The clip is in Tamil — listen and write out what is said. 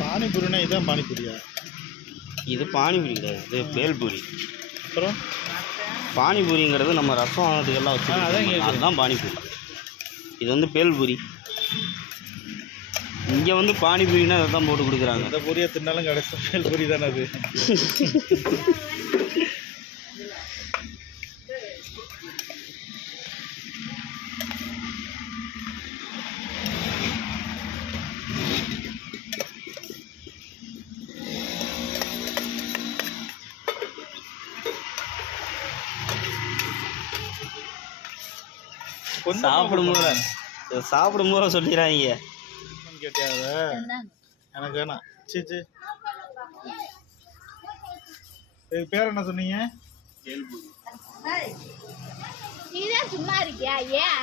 பானிபூரினா இதான் பானிபூரியா? இது பானிபூரி கிடையாது, இது பேல்பூரி. அப்புறம் பானிபூரிங்கிறது நம்ம ரசம் அதுக்கெல்லாம் வச்சு அதுதான் பானிபூரி. இது வந்து பேல்பூரி. இங்கே வந்து பானிபூரினா அதை தான் போட்டு கொடுக்குறாங்க. இந்த பூரியை தின்னாலும் கடைசி பேல்பூரி தானே அது. சாப்பிடும்போது சொல்லிடுறாங்க. கேட்டியாத எனக்கு வேணாம். சீச்சு இதுக்கு பேர் என்ன சொன்னீங்க? நீதான் சும்மா இருக்கியா? ஏன்